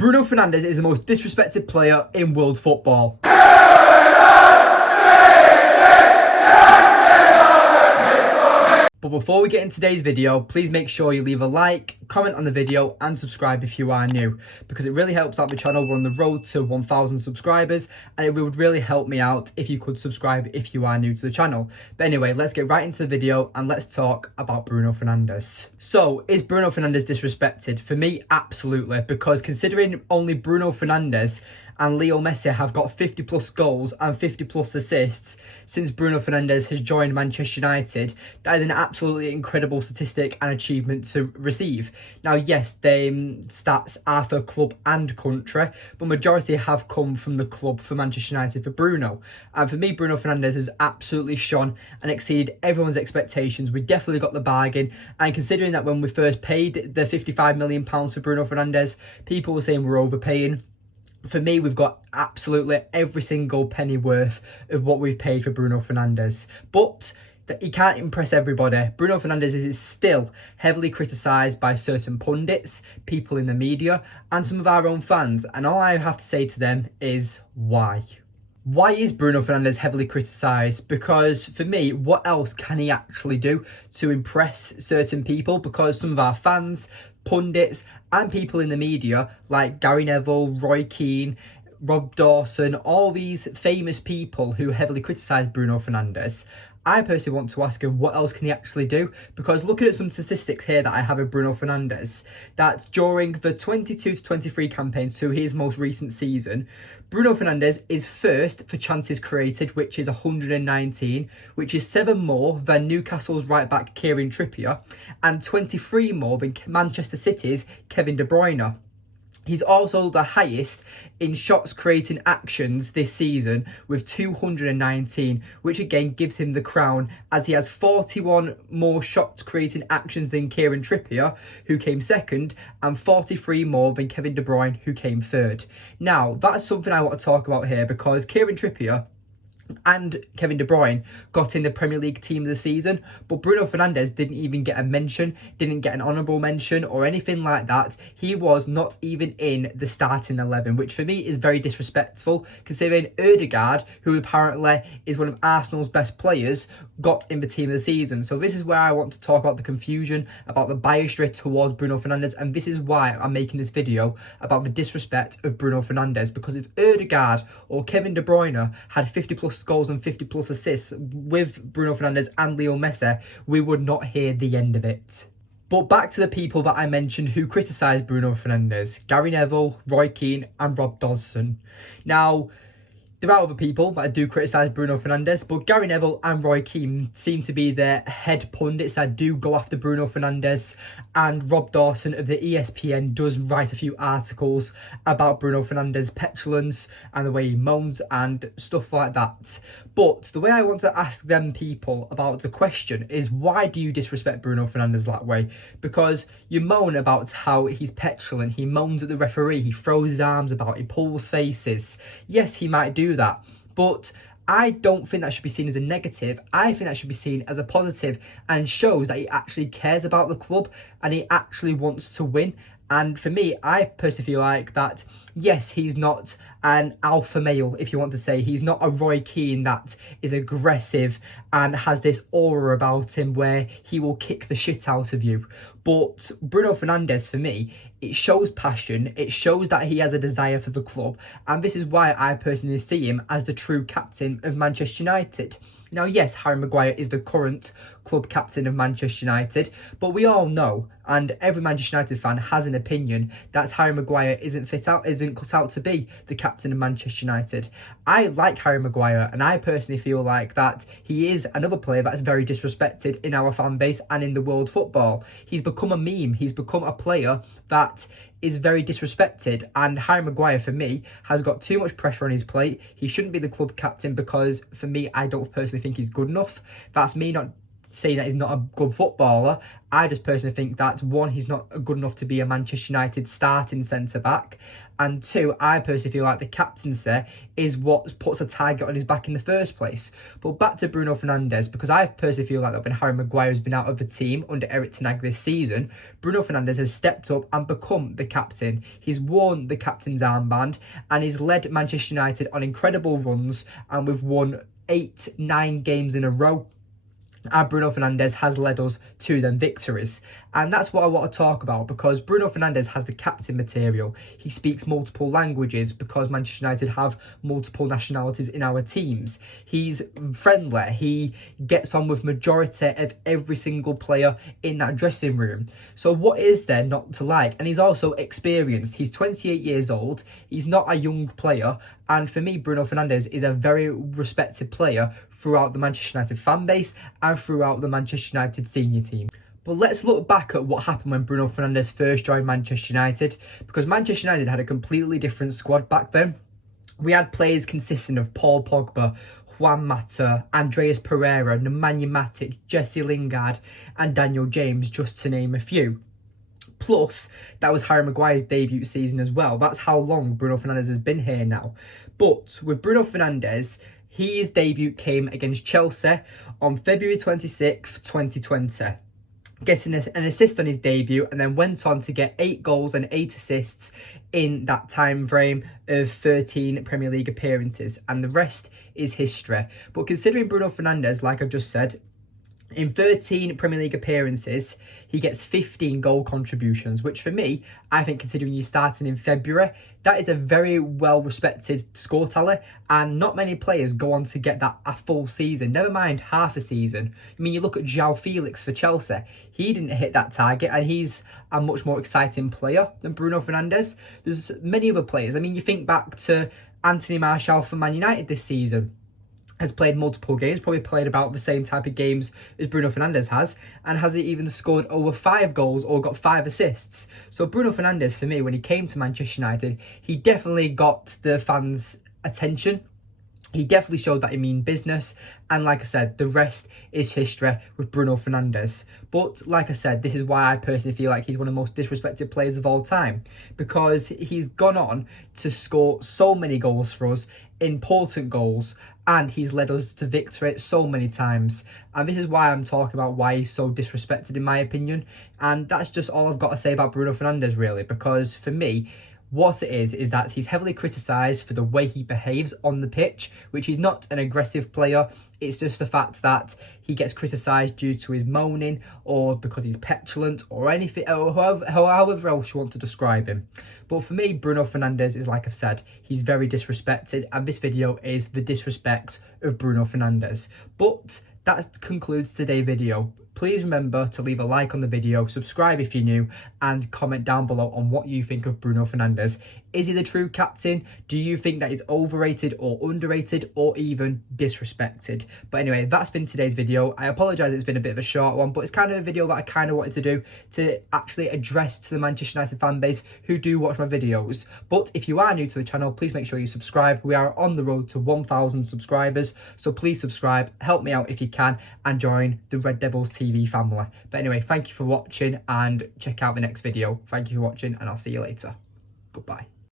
Bruno Fernandes is the most disrespected player in world football. But before we get into today's video, please make sure you leave a like, comment on the video and subscribe if you are new, because it really helps out the channel. We're on the road to 1,000 subscribers and it would really help me out if you could subscribe if you are new to the channel. But anyway, let's get right into the video and let's talk about Bruno Fernandes. So, is Bruno Fernandes disrespected? For me, absolutely, because considering only Bruno Fernandes and Leo Messi have got 50 plus goals and 50 plus assists since Bruno Fernandes has joined Manchester United, that is an absolutely incredible statistic and achievement to receive. Now, yes, the stats are for club and country, but majority have come from the club for Manchester United for Bruno. And for me, Bruno Fernandes has absolutely shone and exceeded everyone's expectations. We definitely got the bargain. And considering that when we first paid the £55 million for Bruno Fernandes, people were saying we're overpaying. For me, we've got absolutely every single penny worth of what we've paid for Bruno Fernandes. But he can't impress everybody. Bruno Fernandes is still heavily criticised by certain pundits, people in the media, and some of our own fans. And all I have to say to them is why? Why is Bruno Fernandes heavily criticised? Because for me, what else can he actually do to impress certain people? Because some of our fans, pundits and people in the media like Gary Neville, Roy Keane, Rob Dawson, all these famous people who heavily criticise Bruno Fernandes, I personally want to ask him what else can he actually do, because looking at some statistics here that I have of Bruno Fernandes, that during the 22 to 23 campaign, so his most recent season, Bruno Fernandes is first for chances created, which is 119, which is 7 more than Newcastle's right back Kieran Trippier and 23 more than Manchester City's Kevin De Bruyne. He's also the highest in shots creating actions this season with 219, which again gives him the crown, as he has 41 more shots creating actions than Kieran Trippier, who came second, and 43 more than Kevin De Bruyne, who came third. Now, that's something I want to talk about here, because Kieran Trippier and Kevin De Bruyne got in the Premier League team of the season, but Bruno Fernandes didn't even get a mention, didn't get an honourable mention or anything like that. He was not even in the starting 11, which for me is very disrespectful, considering Ødegaard, who apparently is one of Arsenal's best players, got in the team of the season. So this is where I want to talk about the confusion, about the biasry towards Bruno Fernandes, and this is why I'm making this video about the disrespect of Bruno Fernandes, because if Ødegaard or Kevin De Bruyne had 50 plus goals and 50 plus assists with Bruno Fernandes and Leo Messi, we would not hear the end of it. But back to the people that I mentioned who criticised Bruno Fernandes: Gary Neville, Roy Keane and Rob Dawson. Now, there are other people that do criticise Bruno Fernandes, but Gary Neville and Roy Keane seem to be the head pundits that do go after Bruno Fernandes, and Rob Dawson of the ESPN does write a few articles about Bruno Fernandes' petulance and the way he moans and stuff like that. But the way I want to ask them people about the question is, why do you disrespect Bruno Fernandes that way? Because you moan about how he's petulant, he moans at the referee, he throws his arms about, he pulls faces. Yes, he might do that, but I don't think that should be seen as a negative. I think that should be seen as a positive and shows that he actually cares about the club and he actually wants to win. And for me, I personally feel like that, yes, he's not an alpha male, if you want to say. He's not a Roy Keane that is aggressive and has this aura about him where he will kick the shit out of you. But Bruno Fernandes, for me, it shows passion, it shows that he has a desire for the club, and this is why I personally see him as the true captain of Manchester United. Now, yes, Harry Maguire is the current club captain of Manchester United, but we all know, and every Manchester United fan has an opinion, that Harry Maguire isn't cut out to be the captain of Manchester United. I like Harry Maguire, and I personally feel like that he is another player that's very disrespected in our fan base and in the world football. He's become a meme. He's become a player that is very disrespected, and Harry Maguire, for me, has got too much pressure on his plate. He shouldn't be the club captain because, for me, I don't personally think he's good enough. That's me not saying that he's not a good footballer. I just personally think that, one, he's not good enough to be a Manchester United starting centre-back, and two, I personally feel like the captaincy is what puts a target on his back in the first place. But back to Bruno Fernandes, because I personally feel like that when Harry Maguire has been out of the team under Eric Ten Hag this season, Bruno Fernandes has stepped up and become the captain. He's worn the captain's armband and he's led Manchester United on incredible runs, and we've won 8-9 games in a row. And Bruno Fernandes has led us to them victories. And that's what I want to talk about, because Bruno Fernandes has the captain material. He speaks multiple languages because Manchester United have multiple nationalities in our teams. He's friendly. He gets on with majority of every single player in that dressing room. So what is there not to like? And he's also experienced. He's 28 years old. He's not a young player. And for me, Bruno Fernandes is a very respected player throughout the Manchester United fan base and throughout the Manchester United senior team. But let's look back at what happened when Bruno Fernandes first joined Manchester United, because Manchester United had a completely different squad back then. We had players consisting of Paul Pogba, Juan Mata, Andreas Pereira, Nemanja Matic, Jesse Lingard and Daniel James, just to name a few. Plus, that was Harry Maguire's debut season as well. That's how long Bruno Fernandes has been here now. But with Bruno Fernandes, his debut came against Chelsea on February 26th, 2020. Getting an assist on his debut, and then went on to get 8 goals and 8 assists in that time frame of 13 Premier League appearances. And the rest is history. But considering Bruno Fernandes, like I've just said, in 13 Premier League appearances, he gets 15 goal contributions, which for me, I think considering you're starting in February, that is a very well-respected score tally, and not many players go on to get that a full season, never mind half a season. I mean, you look at João Felix for Chelsea, he didn't hit that target, and he's a much more exciting player than Bruno Fernandes. There's many other players. I mean, you think back to Anthony Martial for Man United this season. Has played multiple games, probably played about the same type of games as Bruno Fernandes has, and hasn't even scored over 5 goals or got 5 assists. So Bruno Fernandes, for me, when he came to Manchester United, he definitely got the fans' attention. He definitely showed that he means business, and like I said, the rest is history with Bruno Fernandes. But like I said, this is why I personally feel like he's one of the most disrespected players of all time, because he's gone on to score so many goals for us, important goals, and he's led us to victory so many times. And this is why I'm talking about why he's so disrespected, in my opinion. And that's just all I've got to say about Bruno Fernandes, really, because for me, what it is that he's heavily criticised for the way he behaves on the pitch, which he's not an aggressive player. It's just the fact that he gets criticised due to his moaning, or because he's petulant, or anything, or however else you want to describe him. But for me, Bruno Fernandes is, like I've said, he's very disrespected, and this video is the disrespect of Bruno Fernandes. But that concludes today's video. Please remember to leave a like on the video, subscribe if you're new, and comment down below on what you think of Bruno Fernandes. Is he the true captain? Do you think that he's overrated or underrated or even disrespected? But anyway, that's been today's video. I apologise it's been a bit of a short one, but it's kind of a video that I kind of wanted to do to actually address to the Manchester United fan base who do watch my videos. But if you are new to the channel, please make sure you subscribe. We are on the road to 1,000 subscribers, so please subscribe, help me out if you can, and join the Red Devils TV family. But anyway, thank you for watching, and check out the next video. Thank you for watching, and I'll see you later. Goodbye.